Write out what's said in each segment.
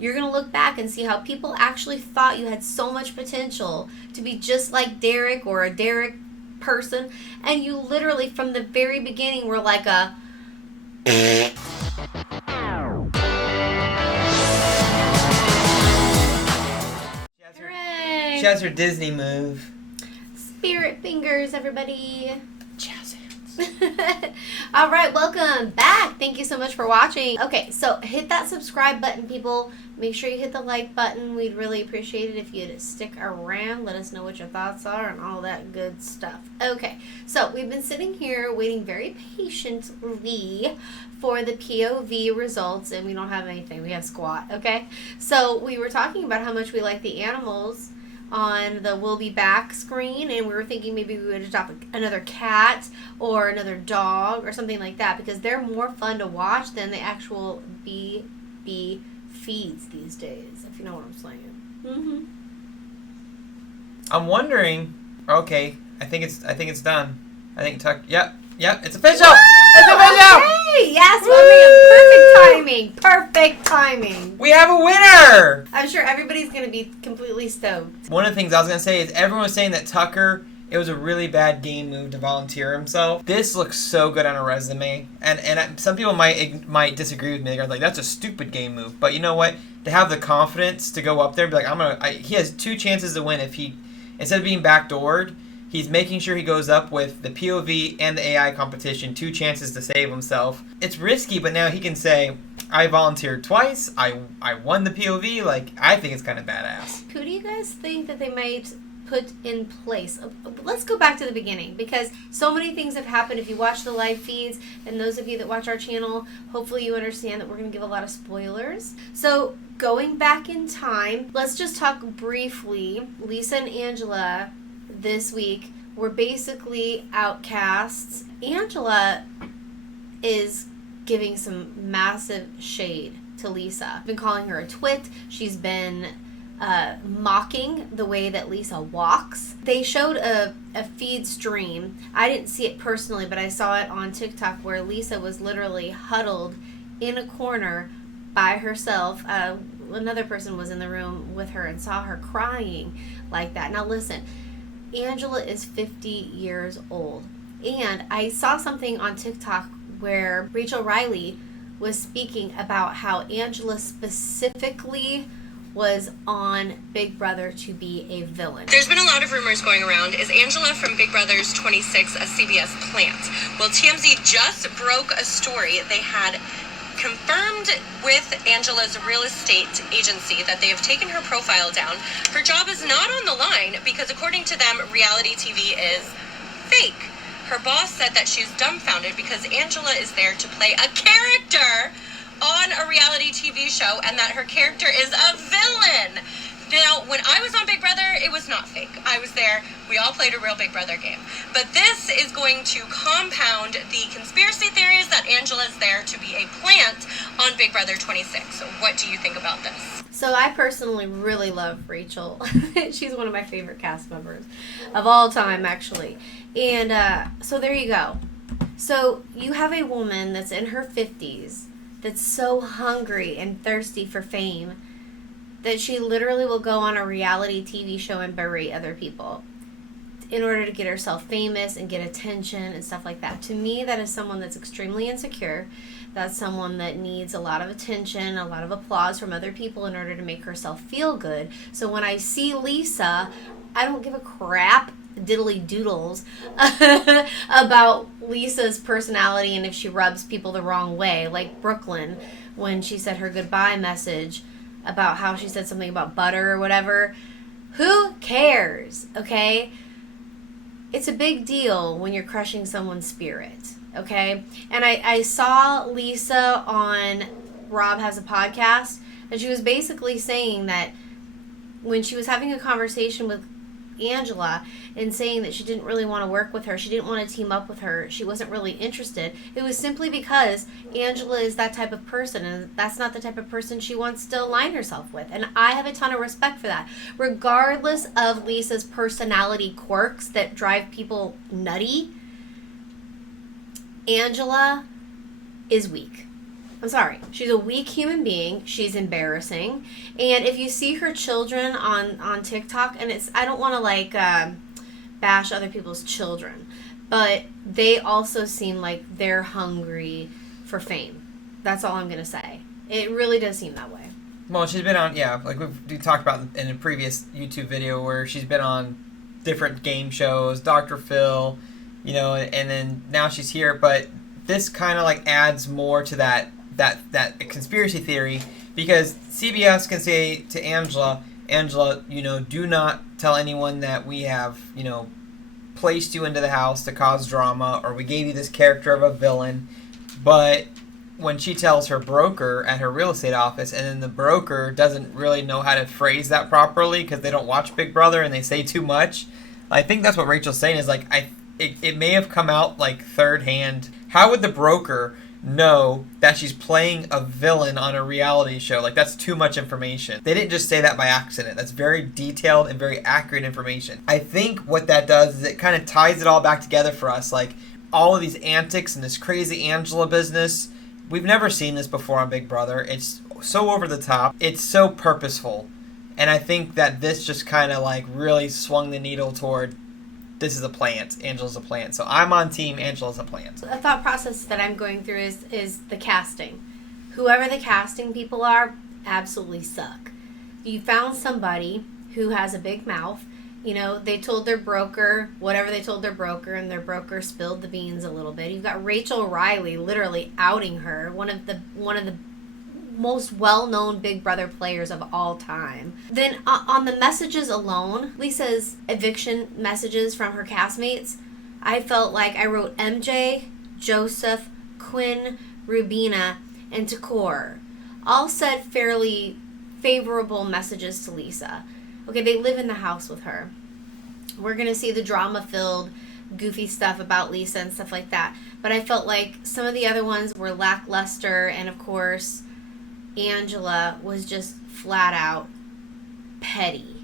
you're going to look back and see how people actually thought you had so much potential to be just like Derek or a Derek person, and you literally from the very beginning were like a she has her Disney move. Spirit fingers, everybody. Jazz hands. All right, welcome back. Thank you so much for watching. Okay, so hit that subscribe button, people. Make sure you hit the like button. We'd really appreciate it if you'd stick around. Let us know what your thoughts are and all that good stuff. Okay, so we've been sitting here waiting very patiently for the POV results, and we don't have anything. We have squat, okay? So we were talking about how much we like the animals on the We'll Be Back screen, and we were thinking maybe we would adopt another cat or another dog or something like that, because they're more fun to watch than the actual BB feeds these days, if you know what I'm saying. Mm-hmm. I'm wondering. Okay, I think it's done. I think Yep, it's official. It's official. Okay, yes, well, perfect timing. We have a winner. I'm sure everybody's gonna be completely stoked. One of the things I was gonna say is everyone was saying that Tucker, it was a really bad game move to volunteer himself. This looks so good on a resume, and some people might disagree with me. They're like, that's a stupid game move. But you know what? To have the confidence to go up there and be like, he has 2 chances to win if he, instead of being backdoored, he's making sure he goes up with the POV and the AI competition, 2 chances to save himself. It's risky, but now he can say, I volunteered twice, I won the POV. Like, I think it's kind of badass. Who do you guys think that they might put in place? Let's go back to the beginning, because so many things have happened. If you watch the live feeds, and those of you that watch our channel, hopefully you understand that we're going to give a lot of spoilers. So going back in time, let's just talk briefly. Lisa and Angela this week were basically outcasts. Angela is giving some massive shade to Lisa. I've been calling her a twit. She's been mocking the way that Lisa walks. They showed a feed stream. I didn't see it personally, but I saw it on TikTok where Lisa was literally huddled in a corner by herself. Another person was in the room with her and saw her crying like that. Now listen, Angela is 50 years old, and I saw something on TikTok where Rachel Riley was speaking about how Angela specifically was on Big Brother to be a villain. There's been a lot of rumors going around. Is Angela from Big Brother's 26 a CBS plant? Well, TMZ just broke a story. They had confirmed with Angela's real estate agency that they have taken her profile down. Her job is not on the line because, according to them, reality TV is fake. Her boss said that she's dumbfounded because Angela is there to play a character on a reality TV show, and that her character is a villain. Now, when I was on Big Brother, it was not fake. I was there. We all played a real Big Brother game. But this is going to compound the conspiracy theories that Angela is there to be a plant on Big Brother 26. So what do you think about this? So I personally really love Rachel. She's one of my favorite cast members of all time, actually. And so there you go. So you have a woman that's in her 50s that's so hungry and thirsty for fame that she literally will go on a reality TV show and berate other people in order to get herself famous and get attention and stuff like that. To me, that is someone that's extremely insecure. That's someone that needs a lot of attention, a lot of applause from other people in order to make herself feel good. So when I see Lisa, I don't give a crap diddly doodles about Lisa's personality and if she rubs people the wrong way. Like Brooklyn, when she said her goodbye message about how she said something about butter or whatever. Who cares, okay? It's a big deal when you're crushing someone's spirit, okay? And I saw Lisa on Rob Has a Podcast, and she was basically saying that when she was having a conversation with Angela and saying that she didn't really want to work with her, she didn't want to team up with her, she wasn't really interested, it was simply because Angela is that type of person, and that's not the type of person she wants to align herself with. And I have a ton of respect for that, regardless of Lisa's personality quirks that drive people nutty. Angela is weak. I'm sorry. She's a weak human being. She's embarrassing. And if you see her children on TikTok, and I don't want to bash other people's children, but they also seem like they're hungry for fame. That's all I'm going to say. It really does seem that way. Well, she's been on, like we talked about in a previous YouTube video where she's been on different game shows, Dr. Phil, and then now she's here. But this kind of adds more to that conspiracy theory, because CBS can say to Angela, do not tell anyone that we have, placed you into the house to cause drama, or we gave you this character of a villain. But when she tells her broker at her real estate office, and then the broker doesn't really know how to phrase that properly because they don't watch Big Brother and they say too much, I think that's what Rachel's saying is it may have come out third hand. How would the broker know that she's playing a villain on a reality show? That's too much information. They didn't just say that by accident. That's very detailed and very accurate information. I think what that does is it kind of ties it all back together for us. All of these antics and this crazy Angela business, we've never seen this before on Big Brother. It's so over the top. It's so purposeful. And I think that this just kind of really swung the needle toward, this is a plant. Angela's a plant. So I'm on team Angela's a plant. A thought process that I'm going through is the casting. Whoever the casting people are absolutely suck. You found somebody who has a big mouth. They told their broker whatever they told their broker, and their broker spilled the beans a little bit. You've got Rachel Riley literally outing her, one of the most well-known Big Brother players of all time. Then on the messages alone, Lisa's eviction messages from her castmates, I felt like I wrote MJ, Joseph, Quinn, Rubina, and Takor. All said fairly favorable messages to Lisa. Okay, they live in the house with her. We're going to see the drama-filled, goofy stuff about Lisa and stuff like that. But I felt like some of the other ones were lackluster, and of course, Angela was just flat out petty.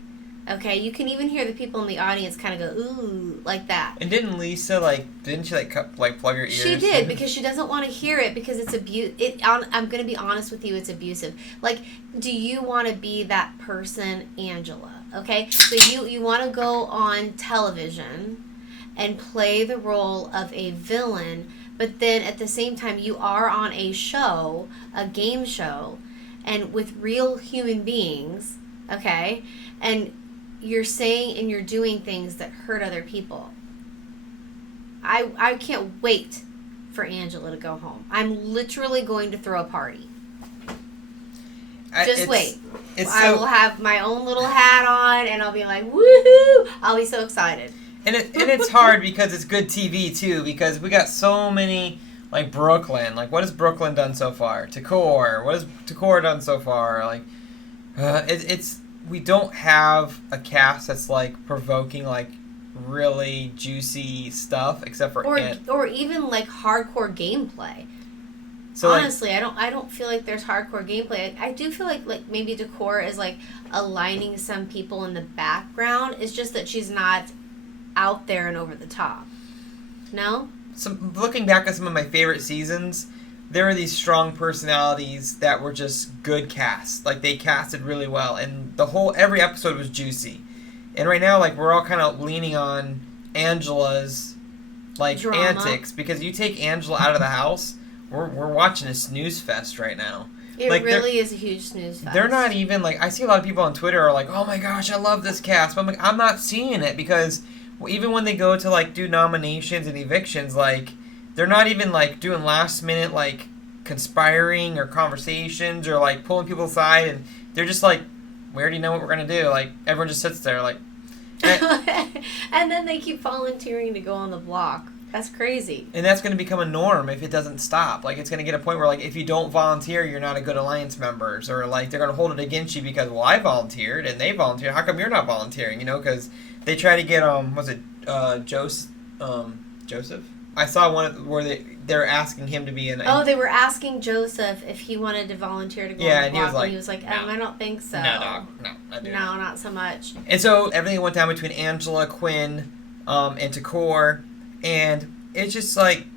Okay, you can even hear the people in the audience kind of go, ooh, like that. And didn't Lisa, didn't she, plug her ears? She did, because she doesn't want to hear it, because it's I'm going to be honest with you, it's abusive. Do you want to be that person, Angela? Okay, so you want to go on television and play the role of a villain, but then at the same time, you are on a show, a game show, and with real human beings, okay? And you're saying and you're doing things that hurt other people. I can't wait for Angela to go home. I'm literally going to throw a party. Just wait. I will have my own little hat on, and I'll be like, woohoo! I'll be so excited. And it's hard because it's good TV, too, because we got so many, Brooklyn. What has Brooklyn done so far? Takor. What has Takor done so far? We don't have a cast that's, provoking, really juicy stuff, except for or even, hardcore gameplay. So honestly, I don't feel like there's hardcore gameplay. I do feel like maybe Decor is aligning some people in the background. It's just that she's not out there and over the top. No? So looking back at some of my favorite seasons, there were these strong personalities that were just good casts. They casted really well, and every episode was juicy. And right now, we're all kind of leaning on Angela's drama. Antics, because you take Angela out of the house, we're watching a snooze fest right now. It really is a huge snooze fest. They're not even I see a lot of people on Twitter are like, oh my gosh, I love this cast, but I'm not seeing it, because even when they go to do nominations and evictions, they're not even doing last minute conspiring or conversations or pulling people aside, and they're just we already know what we're gonna do. Everyone just sits there and then they keep volunteering to go on the block. That's crazy. And that's going to become a norm if it doesn't stop. It's going to get a point where, if you don't volunteer, you're not a good Alliance member. Or, they're going to hold it against you because, well, I volunteered and they volunteered. How come you're not volunteering? Because they try to get, Joseph? I saw one where they're asking him to be in... they were asking Joseph if he wanted to volunteer to go on the block. And he was like, no. I don't think so. No, dog. No, I do. No, not so much. And so everything went down between Angela, Quinn, and Takor. And it's just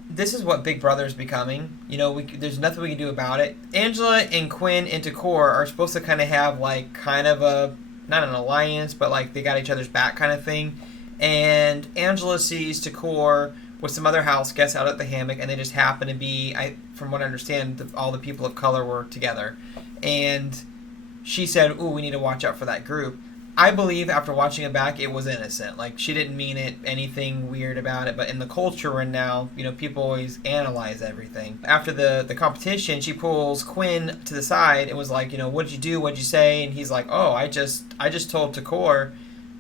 this is what Big Brother's becoming. There's nothing we can do about it. Angela and Quinn and Takor are supposed to kind of have like kind of a, not an alliance, but like they got each other's back kind of thing. And Angela sees Takor with some other house guests out at the hammock, and they just happen to be, from what I understand, all the people of color were together. And she said, "Ooh, we need to watch out for that group." I believe after watching it back, it was innocent. Like, she didn't mean anything weird about it. But in the culture we're in now, people always analyze everything. After the competition, she pulls Quinn to the side and was like, "What'd you do? What'd you say?" And he's like, "Oh, I just told Takor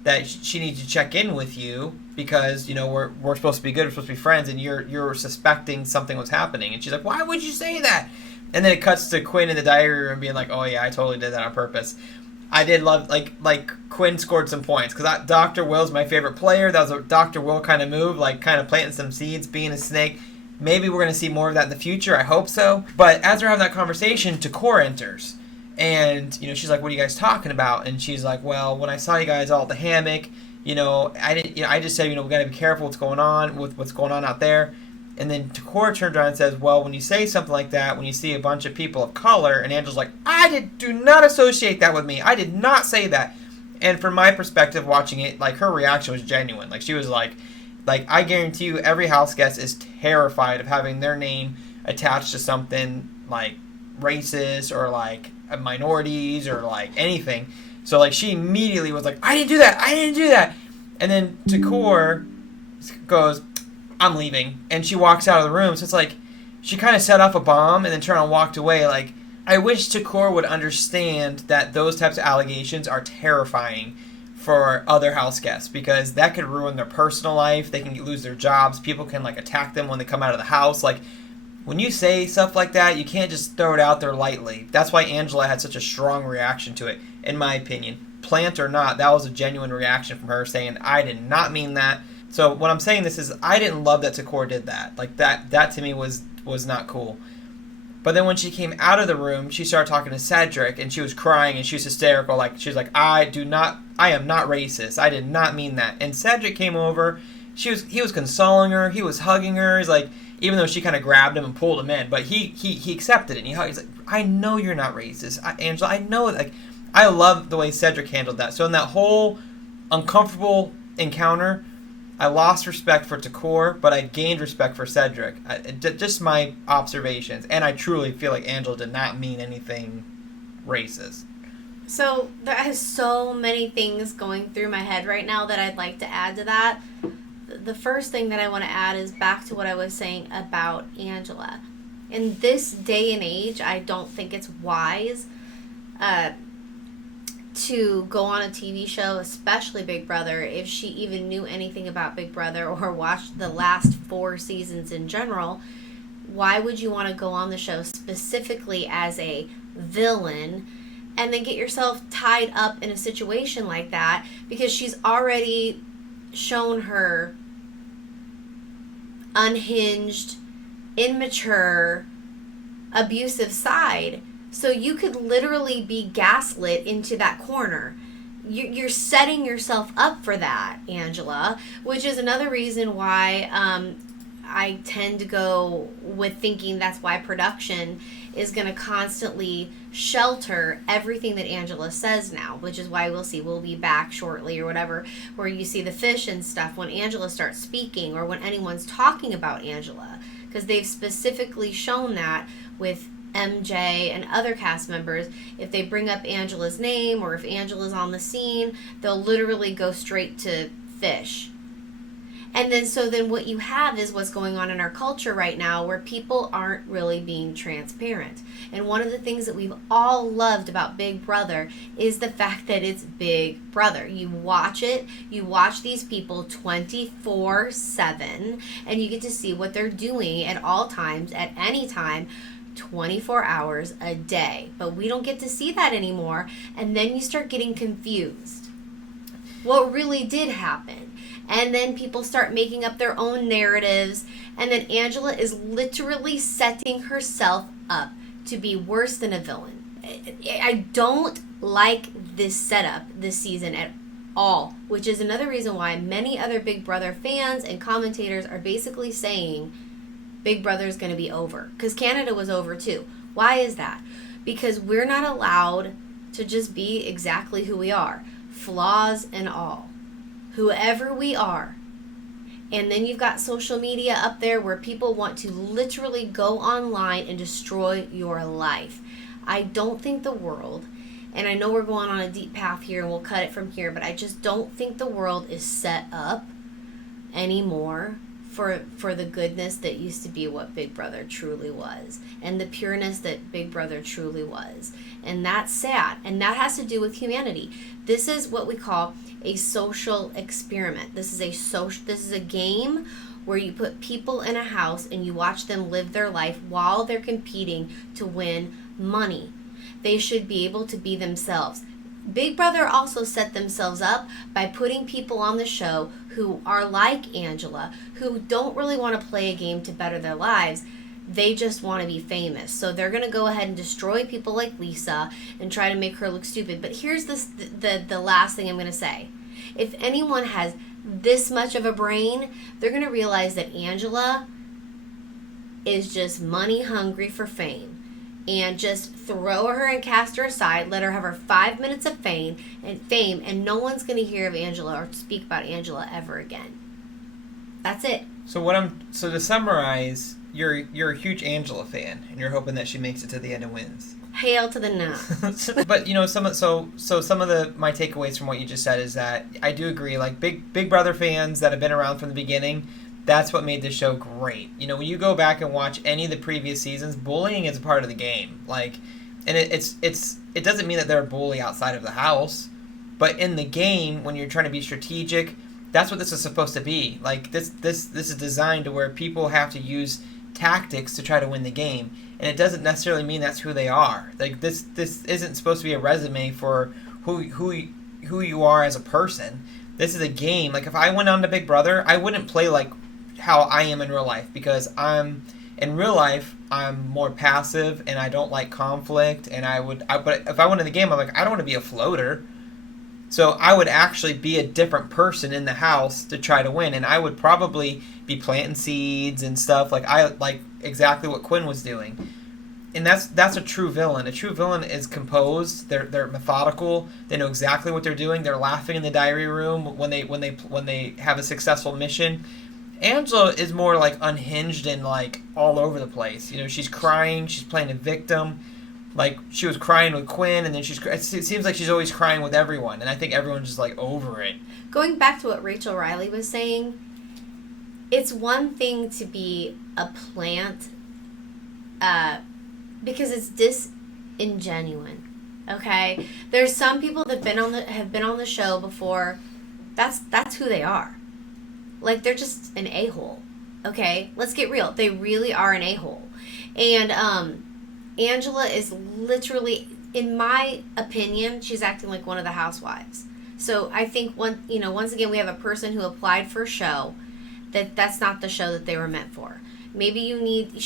that she needs to check in with you because, we're supposed to be good, we're supposed to be friends, and you're suspecting something was happening." And she's like, "Why would you say that?" And then it cuts to Quinn in the diary room being like, "Oh yeah, I totally did that on purpose." I did love, like Quinn scored some points, because Dr. Will's my favorite player. That was a Dr. Will kind of move, like kind of planting some seeds, being a snake. Maybe we're going to see more of that in the future. I hope so. But as they're having that conversation, Takor enters. And, she's like, "What are you guys talking about?" And she's like, "Well, when I saw you guys all at the hammock, I just said, we got to be careful what's going on out there." And then Takor turns around and says, "Well, when you say something like that, when you see a bunch of people of color," and Angela's like, do not associate that with me. I did not say that." And from my perspective watching it, like, her reaction was genuine. Like, she was like, I guarantee you every house guest is terrified of having their name attached to something like racist or like minorities or like anything. So like, she immediately was like, I didn't do that. And then Takor goes, "I'm leaving," and she walks out of the room. So it's like, she kind of set off a bomb and then turned and walked away. Like, I wish Takor would understand that those types of allegations are terrifying for other house guests, because that could ruin their personal life. They can lose their jobs. People can like attack them when they come out of the house. Like, when you say stuff like that, you can't just throw it out there lightly. That's why Angela had such a strong reaction to it, in my opinion. Plant or not, that was a genuine reaction from her, saying, "I did not mean that." So when I'm saying this is, I didn't love that Takor did that. Like, that to me was not cool. But then when she came out of the room, she started talking to Cedric, and she was crying, and she was hysterical. Like, she was like, I am not racist. I did not mean that." And Cedric came over. He was consoling her. He was hugging her. He's like, even though she kind of grabbed him and pulled him in, but he accepted it. And he's like, "I know you're not racist, Angela. I know it." Like, I love the way Cedric handled that. So in that whole uncomfortable encounter, I lost respect for Takor, but I gained respect for Cedric. Just my observations. And I truly feel like Angela did not mean anything racist. So there is so many things going through my head right now that I'd like to add to that. The first thing that I want to add is back to what I was saying about Angela. In this day and age, I don't think it's wise to go on a TV show, especially Big Brother, if she even knew anything about Big Brother or watched the last 4 seasons in general. Why would you want to go on the show specifically as a villain and then get yourself tied up in a situation like that? Because she's already shown her unhinged, immature, abusive side. So you could literally be gaslit into that corner. You're setting yourself up for that, Angela, which is another reason why I tend to go with thinking that's why production is going to constantly shelter everything that Angela says now, which is why we'll be back shortly or whatever, where you see the fish and stuff when Angela starts speaking or when anyone's talking about Angela, because they've specifically shown that with MJ and other cast members. If they bring up Angela's name or if Angela's on the scene, they'll literally go straight to fish. And then what you have is what's going on in our culture right now, where people aren't really being transparent. And one of the things that we've all loved about Big Brother is the fact that it's Big Brother. You watch it, you watch these people 24/7, and you get to see what they're doing at all times, at any time, 24 hours a day. But we don't get to see that anymore, and then you start getting confused. What really did happen? And then people start making up their own narratives, and then Angela is literally setting herself up to be worse than a villain. I don't like this setup this season at all, which is another reason why many other Big Brother fans and commentators are basically saying Big Brother is going to be over. Because Canada was over too. Why is that? Because we're not allowed to just be exactly who we are. Flaws and all. Whoever we are. And then you've got social media up there where people want to literally go online and destroy your life. I don't think the world, and I know we're going on a deep path here and we'll cut it from here, but I just don't think the world is set up anymore for the goodness that used to be what Big Brother truly was, and the pureness that Big Brother truly was. And that's sad, and that has to do with humanity. This is what we call a social experiment. This is a game where you put people in a house and you watch them live their life while they're competing to win money. They should be able to be themselves. Big Brother also set themselves up by putting people on the show who are like Angela, who don't really want to play a game to better their lives. They just want to be famous. So they're going to go ahead and destroy people like Lisa and try to make her look stupid. But here's the last thing I'm going to say. If anyone has this much of a brain, they're going to realize that Angela is just money hungry for fame. And just throw her and cast her aside. Let her have her 5 minutes of fame, and no one's going to hear of Angela or speak about Angela ever again. That's it. So to summarize, you're a huge Angela fan, and you're hoping that she makes it to the end and wins. Hail to the no. But some of my takeaways from what you just said is that I do agree. Like Big Brother fans that have been around from the beginning, that's what made this show great. When you go back and watch any of the previous seasons, bullying is a part of the game. Like, and it doesn't mean that they're a bully outside of the house, but in the game, when you're trying to be strategic, that's what this is supposed to be. Like this is designed to where people have to use tactics to try to win the game, and it doesn't necessarily mean that's who they are. Like this isn't supposed to be a resume for who you are as a person. This is a game. Like if I went on to Big Brother, I wouldn't play like how I am in real life, because in real life I'm more passive and I don't like conflict, but if I went in the game, I'm like, I don't want to be a floater. So I would actually be a different person in the house to try to win, and I would probably be planting seeds and stuff like exactly what Quinn was doing. And that's a true villain. A true villain is composed. They're methodical. They know exactly what they're doing. They're laughing in the diary room when they have a successful mission. Angela is more like unhinged and like all over the place. She's crying. She's playing a victim. Like she was crying with Quinn, and then it seems like she's always crying with everyone. And I think everyone's just like over it. Going back to what Rachel Riley was saying, it's one thing to be a plant, because it's disingenuine. Okay, there's some people that have been on the show before. That's who they are. Like, they're just an a-hole. Okay, let's get real. They really are an a-hole. And Angela is literally, in my opinion, she's acting like one of the housewives. So I think once again, we have a person who applied for a show that's not the show that they were meant for. Maybe does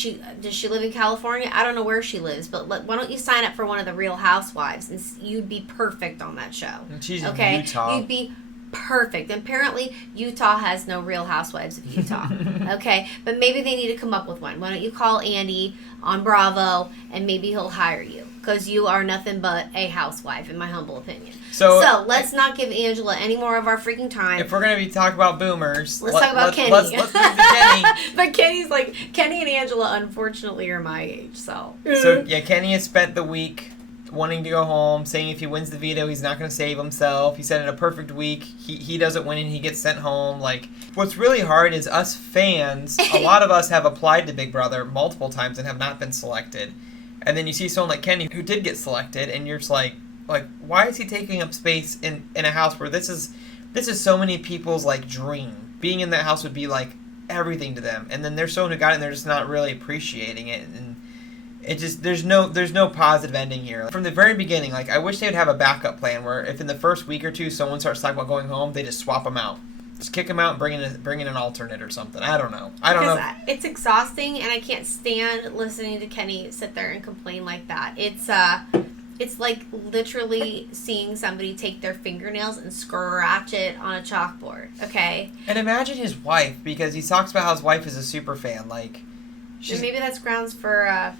she live in California? I don't know where she lives, but why don't you sign up for one of the Real Housewives, and you'd be perfect on that show. And she's in Utah. You'd be perfect. And apparently Utah has no Real Housewives of Utah. Okay, but maybe they need to come up with one. Why don't you call Andy on Bravo, and maybe he'll hire you, because you are nothing but a housewife, in my humble opinion. So let's not give Angela any more of our freaking time. If we're going to be talking about boomers, let's talk about Kenny. Let's move to Kenny. But Kenny and Angela, unfortunately, are my age. So yeah, Kenny has spent the week wanting to go home, saying if he wins the veto, he's not going to save himself. He said in a perfect week, he doesn't win and he gets sent home. Like, what's really hard is us fans, a lot of us have applied to Big Brother multiple times and have not been selected. And then you see someone like Kenny who did get selected, and you're just like, why is he taking up space in a house where this is so many people's like dream? Being in that house would be like everything to them, and then there's someone who got it and they're just not really appreciating it, and it just there's no positive ending here. From the very beginning, like, I wish they would have a backup plan where if in the first week or two someone starts talking about going home, they just swap them out. Just kick them out and bring in an alternate or something. I don't know. It's exhausting, and I can't stand listening to Kenny sit there and complain like that. It's like literally seeing somebody take their fingernails and scratch it on a chalkboard. Okay. And imagine his wife, because he talks about how his wife is a super fan. Like, And maybe that's grounds for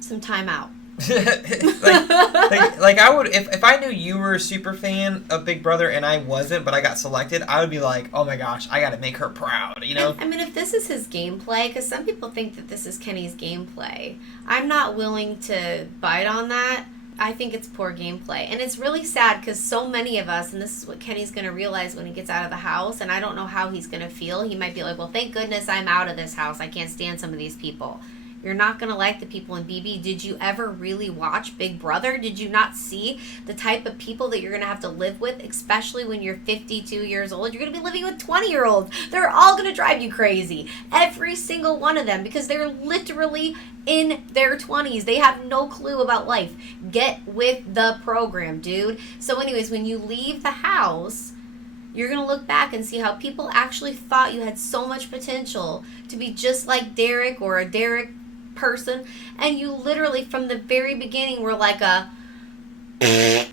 some time out. like I would if I knew you were a super fan of Big Brother and I wasn't, but I got selected, I would be like, oh my gosh, I got to make her proud, you know? I mean, if this is his gameplay, because some people think that this is Kenny's gameplay, I'm not willing to bite on that. I think it's poor gameplay. And it's really sad because so many of us, and this is what Kenny's going to realize when he gets out of the house, and I don't know how he's going to feel. He might be like, well, thank goodness I'm out of this house. I can't stand some of these people. You're not going to like the people in BB. Did you ever really watch Big Brother? Did you not see the type of people that you're going to have to live with, especially when you're 52 years old? You're going to be living with 20-year-olds. They're all going to drive you crazy. Every single one of them, because they're literally in their 20s. They have no clue about life. Get with the program, dude. So anyways, when you leave the house, you're going to look back and see how people actually thought you had so much potential to be just like Derek or a Derek person, and you literally from the very beginning were like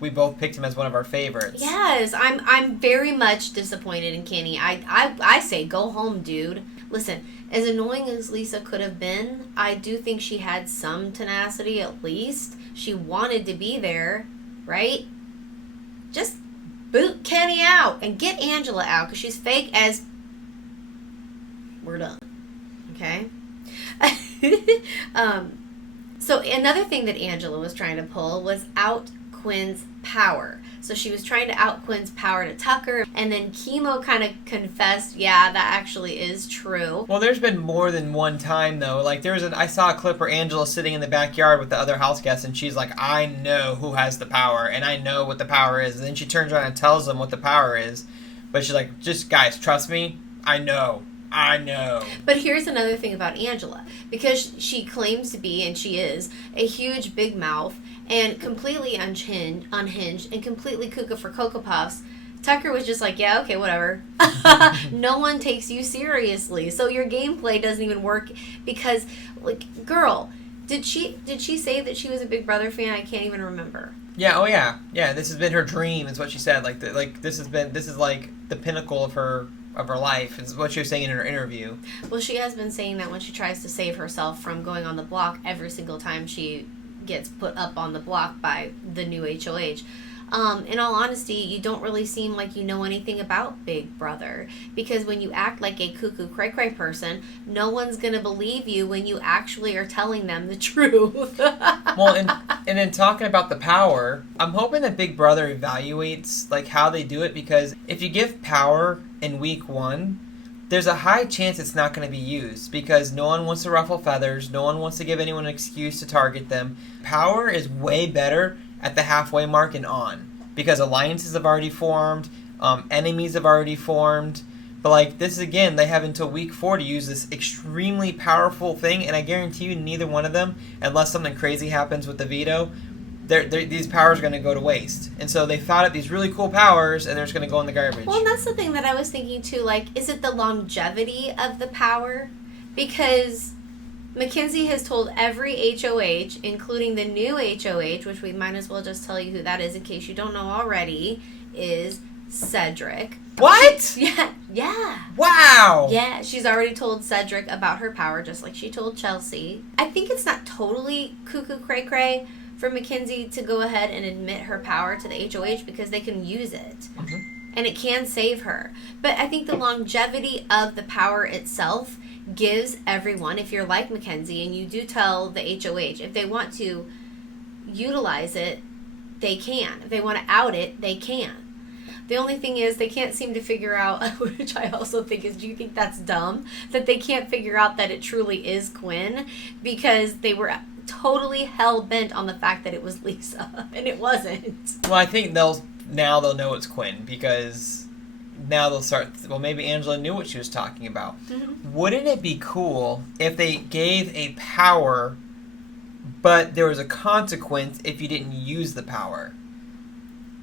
we both picked him as one of our favorites. Yes, I'm very much disappointed in Kenny. I say go home, dude. Listen, as annoying as Lisa could have been, I do think she had some tenacity. At least she wanted to be there, right? Just boot Kenny out and get Angela out, because she's fake as we're done. Okay. So another thing that Angela was trying to pull was out Quinn's power. So she was trying to out Quinn's power to Tucker, and then Chemo kind of confessed, yeah, that actually is true. Well, there's been more than one time though. Like I saw a clip where Angela's sitting in the backyard with the other house guests, and she's like, I know who has the power, and I know what the power is. And then she turns around and tells them what the power is, but she's like, just guys, trust me, I know. But here's another thing about Angela. Because she claims to be, and she is, a huge big mouth and completely unhinged and completely cuckoo for Cocoa Puffs, Tucker was just like, yeah, okay, whatever. No one takes you seriously. So your gameplay doesn't even work because, like, girl, did she say that she was a Big Brother fan? I can't even remember. Yeah, oh yeah. Yeah, this has been her dream, is what she said. This is like the pinnacle of her life, is what she was saying in her interview. Well, she has been saying that when she tries to save herself from going on the block every single time she gets put up on the block by the new HOH. In all honesty, you don't really seem like you know anything about Big Brother, because when you act like a cuckoo cray-cray person, no one's going to believe you when you actually are telling them the truth. Well, and in talking about the power, I'm hoping that Big Brother evaluates like how they do it, because if you give power in week 1, there's a high chance it's not going to be used, because no one wants to ruffle feathers, no one wants to give anyone an excuse to target them. Power is way better at the halfway mark and on, because alliances have already formed, enemies have already formed, but like this again, they have until week 4 to use this extremely powerful thing, and I guarantee you neither one of them, unless something crazy happens with the veto, these powers are going to go to waste. And so they thought up these really cool powers, and they're just going to go in the garbage. Well, and that's the thing that I was thinking too, like, is it the longevity of the power? Because Mackenzie has told every HOH, including the new HOH, which we might as well just tell you who that is in case you don't know already, is Cedric. What? Yeah. Wow. Yeah, she's already told Cedric about her power, just like she told Chelsea. I think it's not totally cuckoo cray-cray for Mackenzie to go ahead and admit her power to the HOH, because they can use it. Mm-hmm. And it can save her. But I think the longevity of the power itself gives everyone, if you're like Mackenzie and you do tell the HOH, if they want to utilize it, they can. If they want to out it, they can. The only thing is they can't seem to figure out, which I also think is, do you think that's dumb? That they can't figure out that it truly is Quinn, because they were totally hell-bent on the fact that it was Lisa, and it wasn't. Well, I think they'll know it's Quinn, because now they'll start, well, maybe Angela knew what she was talking about. Mm-hmm. Wouldn't it be cool if they gave a power, but there was a consequence if you didn't use the power?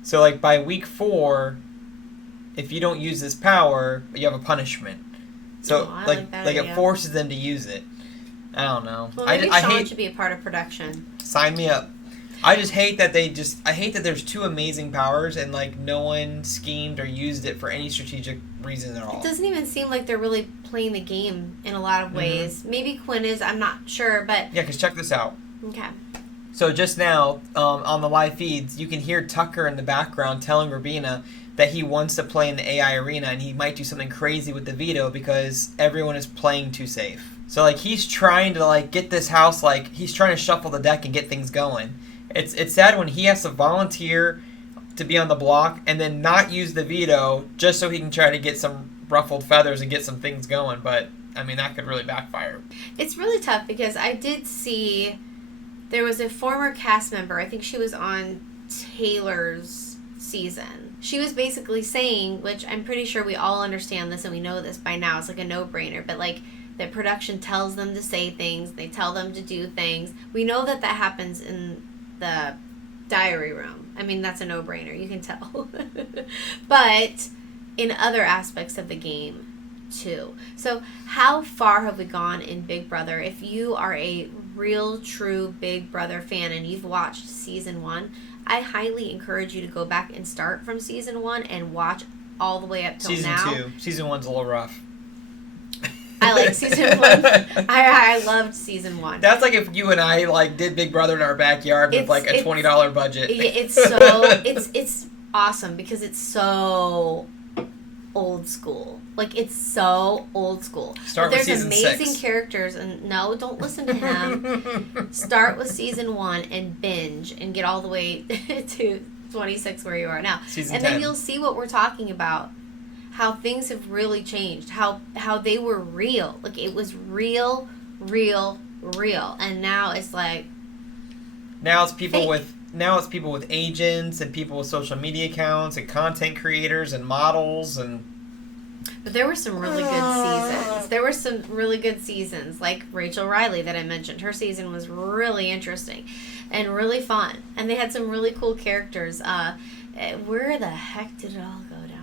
So, like, by week 4, if you don't use this power, you have a punishment. So, like it forces them to use it. I don't know. Well, maybe Sean should be a part of production. Sign me up. I just hate that I hate that there's two amazing powers and like no one schemed or used it for any strategic reason at all. It doesn't even seem like they're really playing the game in a lot of ways. Maybe Quinn is, I'm not sure, but... Yeah, because check this out. Okay. So just now, on the live feeds, you can hear Tucker in the background telling Rubina that he wants to play in the AI arena and he might do something crazy with the veto because everyone is playing too safe. So, like, he's trying to, like, get this house, like, he's trying to shuffle the deck and get things going. It's sad when he has to volunteer to be on the block and then not use the veto just so he can try to get some ruffled feathers and get some things going. But, I mean, that could really backfire. It's really tough because I did see there was a former cast member, I think she was on Taylor's season. She was basically saying, which I'm pretty sure we all understand this and we know this by now, it's like a no-brainer, but, like, that production tells them to say things, they tell them to do things. We know that happens in the diary room. I mean, that's a no-brainer, you can tell. But in other aspects of the game, too. So how far have we gone in Big Brother? If you are a real, true Big Brother fan and you've watched season 1, I highly encourage you to go back and start from season 1 and watch all the way up till now. Season 2. Season 1's a little rough. I like season 1. I loved season 1. That's like if you and I like did Big Brother in our backyard with like a $20 budget. It's awesome because it's so old school. Like, it's so old school. Start with season 6. There's amazing characters, and no, don't listen to him. Start with season 1 and binge and get all the way to 26 where you are now. Season 10. Then you'll see what we're talking about. How things have really changed. How they were real. Like, it was real. And now it's like... Now it's people fake. with agents and people with social media accounts and content creators and models and... But there were some really good seasons. Like Rachel Riley that I mentioned. Her season was really interesting and really fun. And they had some really cool characters. Where the heck did it all go downhill?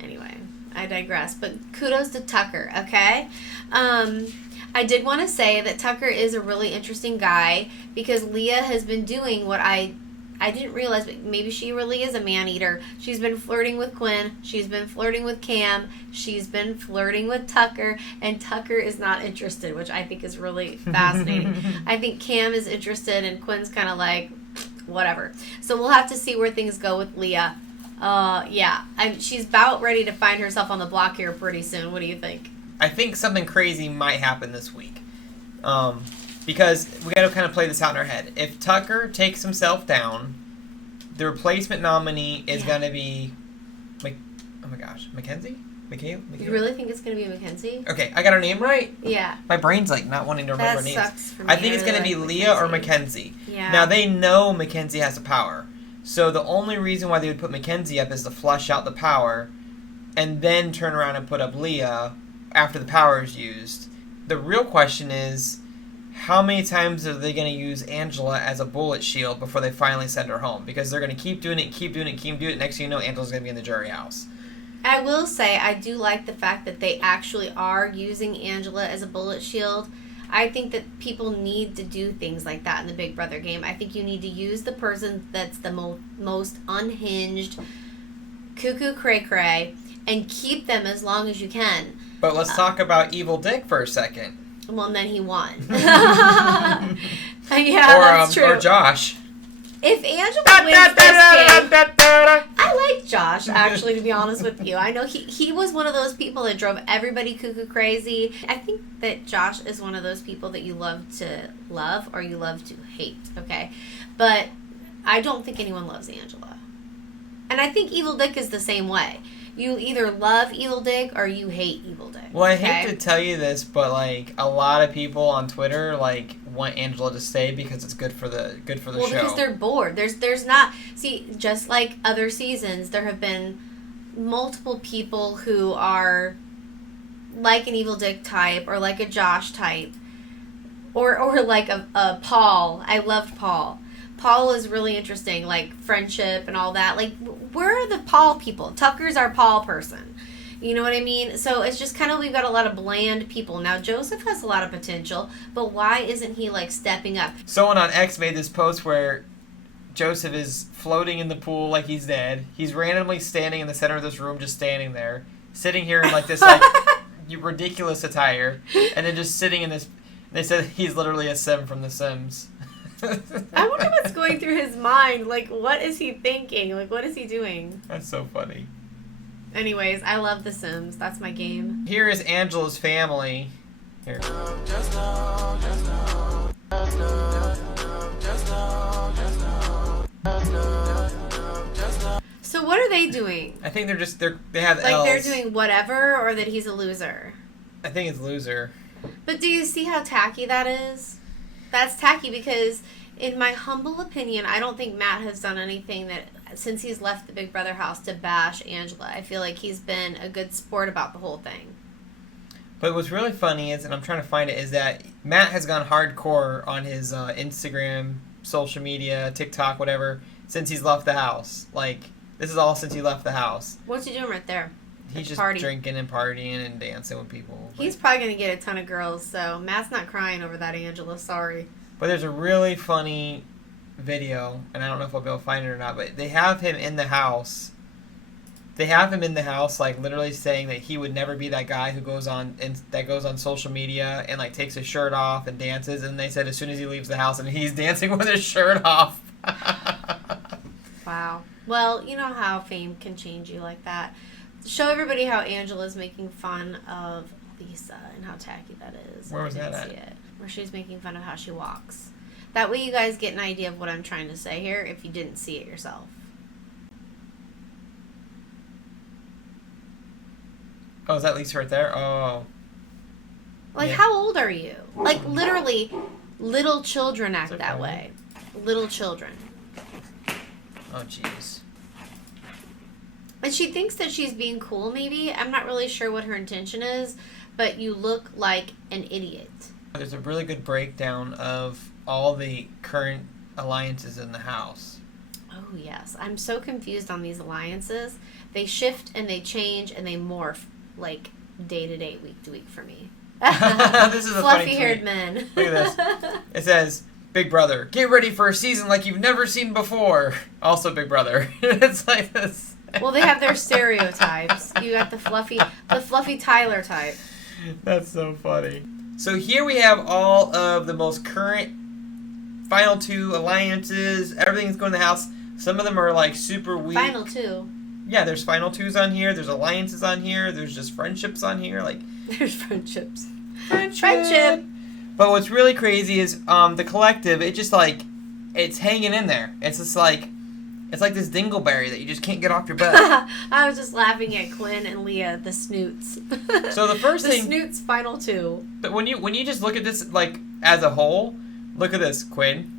Anyway, I digress. But kudos to Tucker, okay? I did want to say that Tucker is a really interesting guy because Leah has been doing what I didn't realize, but maybe she really is a man-eater. She's been flirting with Quinn. She's been flirting with Cam. She's been flirting with Tucker. And Tucker is not interested, which I think is really fascinating. I think Cam is interested, and Quinn's kind of like, whatever. So we'll have to see where things go with Leah. She's about ready to find herself on the block here pretty soon. What do you think? I think something crazy might happen this week. Because we got to kind of play this out in our head. If Tucker takes himself down, the replacement nominee is going to be... Oh my gosh. Mackenzie? Michaela? You really think it's going to be Mackenzie? Okay, I got her name right? Yeah. My brain's like not wanting to remember names. That sucks for me. I think it's going to be Leah or Mackenzie. Yeah. Now, they know Mackenzie has the power. So the only reason why they would put Mackenzie up is to flush out the power and then turn around and put up Leah after the power is used. The real question is, how many times are they going to use Angela as a bullet shield before they finally send her home? Because they're going to keep doing it. Next thing you know, Angela's going to be in the jury house. I will say, I do like the fact that they actually are using Angela as a bullet shield. I think that people need to do things like that in the Big Brother game. I think you need to use the person that's the most unhinged, cuckoo cray-cray, and keep them as long as you can. But let's talk about Evil Dick for a second. Well, and then he won. Yeah, that's true. Or Josh. If Angela wins this game, I like Josh, actually, to be honest with you. I know he was one of those people that drove everybody cuckoo crazy. I think that Josh is one of those people that you love to love or you love to hate, okay? But I don't think anyone loves Angela. And I think Evil Dick is the same way. You either love Evil Dick or you hate Evil Dick. Well, I hate to tell you this, but like a lot of people on Twitter like want Angela to stay because it's good for the show. Well, because they're bored. There's not, see, just like other seasons, there have been multiple people who are like an Evil Dick type or like a Josh type or like a Paul. I loved Paul. Paul is really interesting, like friendship and all that. Like, where are the Paul people? Tucker's our Paul person. You know what I mean? So it's just kind of, we've got a lot of bland people. Now, Joseph has a lot of potential, but why isn't he, like, stepping up? Someone on X made this post where Joseph is floating in the pool like he's dead. He's randomly standing in the center of this room, just standing there. Sitting here in, like, this, like, ridiculous attire. And then just sitting in this... They said he's literally a Sim from The Sims. I wonder what's going through his mind. Like, what is he thinking? Like, what is he doing? That's so funny. Anyways, I love The Sims. That's my game. Here is Angela's family. Here. So what are they doing? I think they have Like, L's. they're doing whatever, or that he's a loser? I think it's loser. But do you see how tacky that is? That's tacky because, in my humble opinion, I don't think Matt has done anything that, since he's left the Big Brother house, to bash Angela. I feel like he's been a good sport about the whole thing. But what's really funny is, and I'm trying to find it, is that Matt has gone hardcore on his Instagram, social media, TikTok, whatever, since he's left the house. Like, this is all since he left the house. What's he doing right there? He's just Party. drinking and partying and dancing with people. He's probably going to get a ton of girls, so Matt's not crying over that, Angela. Sorry. But there's a really funny video, and I don't know if I'll be able to find it or not, but they have him in the house. They have him in the house, like, literally saying that he would never be that guy who goes on social media and, like, takes his shirt off and dances. And they said as soon as he leaves the house, and he's dancing with his shirt off. Wow. Well, you know how fame can change you like that. Show everybody how Angela's making fun of Lisa and how tacky that is. Where was that I at? didn't see it. Where she's making fun of how she walks. That way you guys get an idea of what I'm trying to say here if you didn't see it yourself. Oh, is that Lisa right there? Oh. Like, Yeah. how old are you? Like, literally, little children act Is it that funny? way. Little children. Oh, jeez. And she thinks that she's being cool, maybe. I'm not really sure what her intention is, but you look like an idiot. There's a really good breakdown of all the current alliances in the house. Oh, yes. I'm so confused on these alliances. They shift and they change and they morph, like, day to day, week to week for me. This is a funny Fluffy-haired tweet. men. Look at this. It says, Big Brother, get ready for a season like you've never seen before. Also Big Brother. It's like this. Well, they have their stereotypes. You got the fluffy Tyler type. That's so funny. So here we have all of the most current final two alliances. Everything's going to the house. Some of them are like super weak. Final two. Yeah, there's final twos on here. There's alliances on here. There's just friendships on here. Like There's friendships. friendship. But what's really crazy is the collective. It just like it's hanging in there. It's just like it's like this dingleberry that you just can't get off your butt. I was just laughing at Quinn and Leah, the snoots. So the first thing, snoots final two. but when you just look at this like as a whole, look at this: Quinn.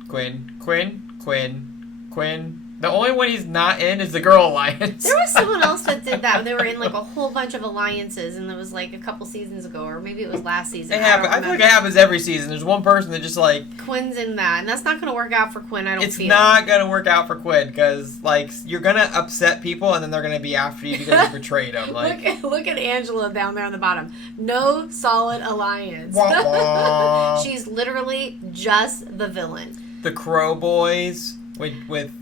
The only one he's not in is the girl alliance. There was someone else that did that. They were in like a whole bunch of alliances, and it was like a couple seasons ago, or maybe it was last season. It happens. I feel like it happens every season. There's one person that just like Quinn's in that, and that's not going to work out for Quinn. I don't it's feel. not gonna work out for Quinn because like you're gonna upset people and then they're gonna be after you because you betrayed them. Like Look at Angela down there on the bottom. No solid alliance. wah, wah. She's literally just the villain. The Crow Boys with.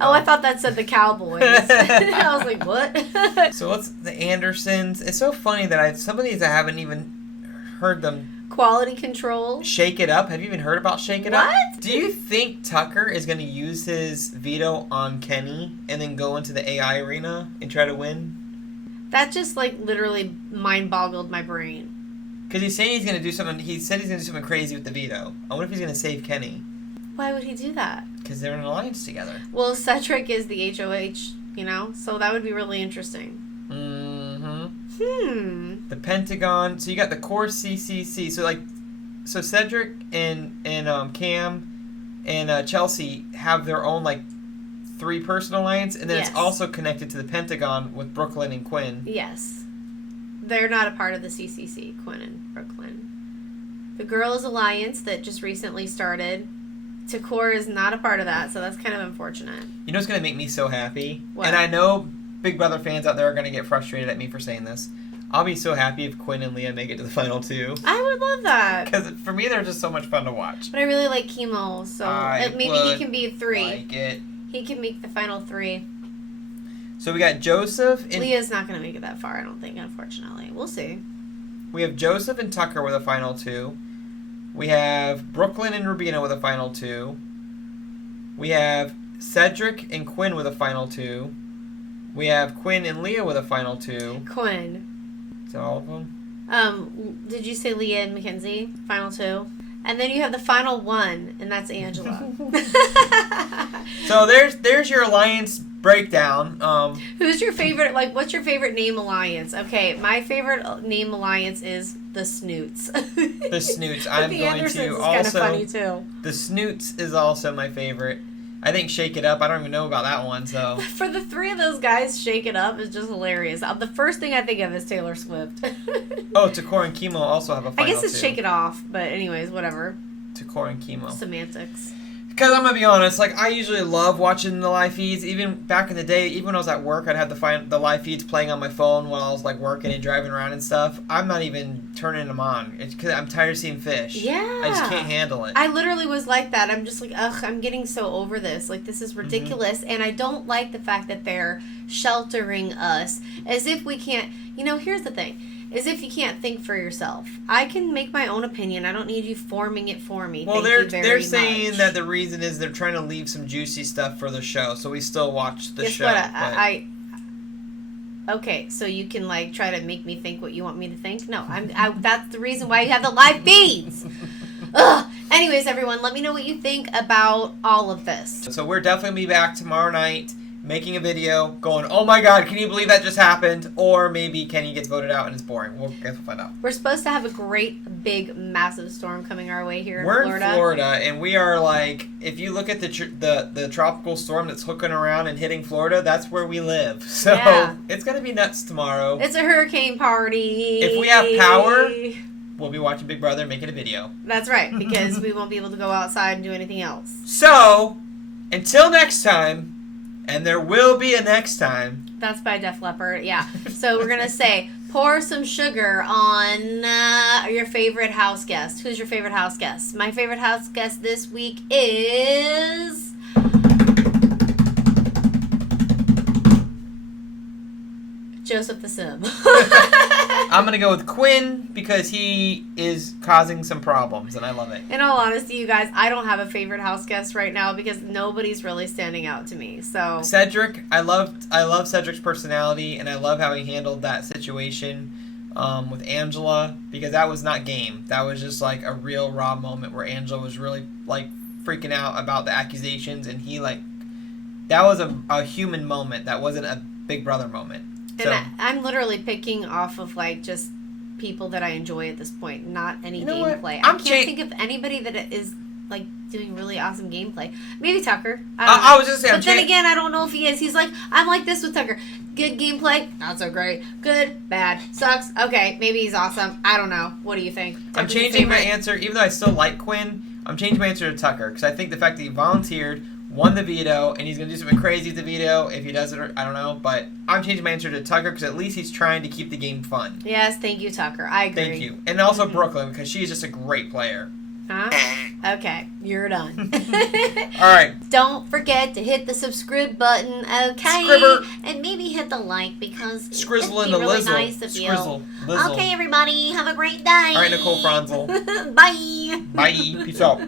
Oh, I thought that said the Cowboys. I was like, what? So what's the Andersons? It's so funny that some of these I haven't even heard them. Quality control. Shake It Up. Have you even heard about Shake It Up? What? Do you think Tucker is going to use his veto on Kenny and then go into the AI arena and try to win? That just like literally mind boggled my brain. Because he's saying he's going to do something. He said he's going to do something crazy with the veto. I wonder if he's going to save Kenny. Why would he do that? Because they're in an alliance together. Well, Cedric is the HOH, you know, so that would be really interesting. The Pentagon. So you got the core CCC. So Cedric and Cam and Chelsea have their own like 3-person alliance, and then Yes. it's also connected to the Pentagon with Brooklyn and Quinn. Yes. They're not a part of the CCC, Quinn and Brooklyn. The Girls Alliance that just recently started, Takor is not a part of that, so that's kind of unfortunate. You know what's going to make me so happy? What? And I know Big Brother fans out there are going to get frustrated at me for saying this. I'll be so happy if Quinn and Leah make it to the final 2. I would love that. Because for me, they're just so much fun to watch. But I really like Chemo, so maybe he can be 3. Like it. He can make the final 3. So we got Joseph and... Leah's not going to make it that far, I don't think, unfortunately. We'll see. We have Joseph and Tucker with a final 2. We have Brooklyn and Rubina with a final 2. We have Cedric and Quinn with a final 2. We have Quinn and Leah with a final 2. Quinn. Is that all of them? Did you say Leah and Mackenzie? Final 2? And then you have the final 1, and that's Angela. So there's your alliance breakdown. Who's your favorite, like, what's your favorite name alliance? Okay, my favorite name alliance is the Snoots. The Snoots. I'm the going Andersons to is also... kind of funny, too. The Snoots is also my favorite. I think Shake It Up. I don't even know about that one, so... For the 3 of those guys, Shake It Up is just hilarious. The first thing I think of is Taylor Swift. Oh, Takor and Chemo also have a final 2. I guess it's Shake It Off, but anyways, whatever. Takor and Chemo. Semantics. Because I'm going to be honest, like, I usually love watching the live feeds. Even back in the day, even when I was at work, I'd have the live feeds playing on my phone while I was, like, working and driving around and stuff. I'm not even turning them on. It's because I'm tired of seeing fish. Yeah. I just can't handle it. I literally was like that. I'm just like, ugh, I'm getting so over this. Like, this is ridiculous. Mm-hmm. And I don't like the fact that they're sheltering us as if we can't. You know, here's the thing. As if you can't think for yourself. I can make my own opinion. I don't need you forming it for me. Well, Thank they're saying that the reason is they're trying to leave some juicy stuff for the show, so we still watch the show. Guess what? Okay, so you can like try to make me think what you want me to think. No, that's the reason why you have the live feeds. Ugh. Anyways, everyone, let me know what you think about all of this. So we're definitely gonna be back tomorrow night, making a video, going, oh my god, can you believe that just happened? Or maybe Kenny gets voted out and it's boring. We'll find out. We're supposed to have a great, big, massive storm coming our way here in We're Florida. in Florida, and we are like, if you look at the tropical storm that's hooking around and hitting Florida, that's where we live. So Yeah. It's gonna be nuts tomorrow. It's a hurricane party. If we have power, we'll be watching Big Brother and making a video. That's right, because we won't be able to go outside and do anything else. So, until next time, and there will be a next time. That's by Def Leppard, yeah. So we're going to say, pour some sugar on your favorite house guest. Who's your favorite house guest? My favorite house guest this week is... Joseph the Sim. I'm going to go with Quinn because he is causing some problems, and I love it. In all honesty, you guys, I don't have a favorite house guest right now because nobody's really standing out to me. So Cedric, I love Cedric's personality, and I love how he handled that situation with Angela, because that was not game. That was just like a real raw moment where Angela was really like freaking out about the accusations, and he like, that was a human moment. That wasn't a Big Brother moment. So, and I'm literally picking off of like just people that I enjoy at this point, not any gameplay. I can't think of anybody that is like doing really awesome gameplay. Maybe Tucker. I was just saying. But then again, I don't know if he is. He's like, I'm like this with Tucker. Good gameplay, not so great. Good, bad, sucks. Okay, maybe he's awesome. I don't know. What do you think? I'm changing my answer, even though I still like Quinn. I'm changing my answer to Tucker because I think the fact that he volunteered, won the veto, and he's going to do something crazy with the veto. If he does it, I don't know. But I'm changing my answer to Tucker because at least he's trying to keep the game fun. Yes, thank you, Tucker. I agree. Thank you. And also Brooklyn, because she is just a great player. Huh? Okay, you're done. All right. Don't forget to hit the subscribe button, okay? Scribber. And maybe hit the like because Skrizzle it'd and be the really Lizzle. nice of you. Skrizzle. Lizzle. Okay, everybody, have a great day. All right, Nicole Franzel. Bye. Bye. Peace out.